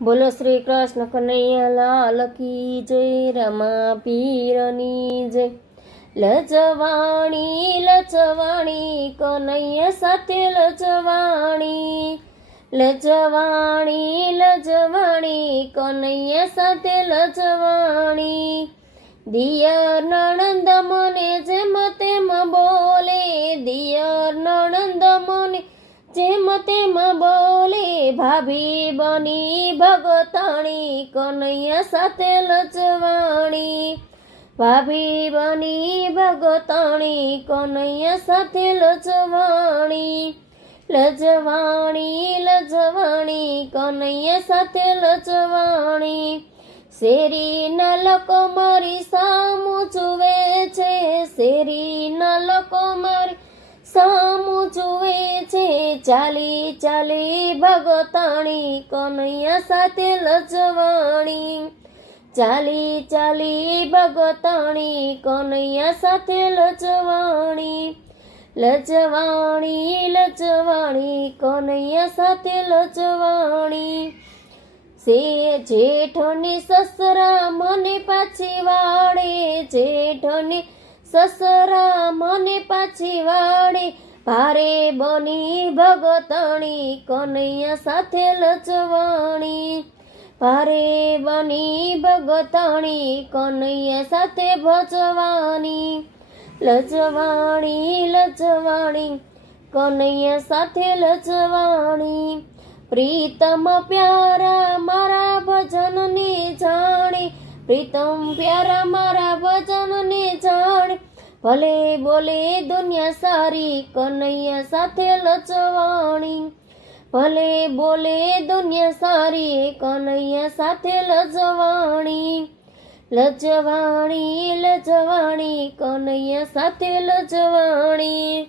બોલો શ્રી કૃષ્ણ કનૈયા લાલ કી જય, રમા પીરની જય। લજવાણી લજવાણી કનૈયા સાથે લજવાણી, લજવાણી લજવાણી કનૈયા સાથે લજવાણી। દિયર નણંદ મને જેમ તેમ બોલે, દિયર નણંદ મને જેમ તેમ બોલે, ભાભી બની ભગતાણી કનૈયા સાથે લજવાણી, ભાભી બની ભગતાણી કનૈયા સાથે લજવાણી, લજવાણી લજવાણી કનૈયા સાથે લજવાણી। શેરીના લોકો મારી સામું જુએ છે, શેરીના લોકો મારી સામું જુએ છે, ચાલી ચાલી ભગતાણી કનૈયા સાથે લજવાણી, ચાલી ચાલી ભગતાણી કનૈયા સાથે લજવાણી, લજવાણી લજવાણી કનૈયા સાથે લજવાણી। જેઠની સસરા મને પાછી વાળે, જેઠની સસરા મને પાછી વાળે, ભારે બની ભગતાણી કનૈયા સાથે લજવાણી, ભારે બની ભગતાણી કનૈયા સાથે ભજવાની, લજવાણી લજવાણી કનૈયા સાથે લજવાણી। પ્રીતમ પ્યારા મારા ભજનને જાણે, પ્રીતમ પ્યારા મારા ભજનને જાણે, ભલે બોલે દુનિયા સારી કનૈયા સાથે લજવાણી, ભલે બોલે દુનિયા સારી કનૈયા સાથે લજવાણી, લજવાણી લજવાણી કનૈયા સાથે લજવાણી।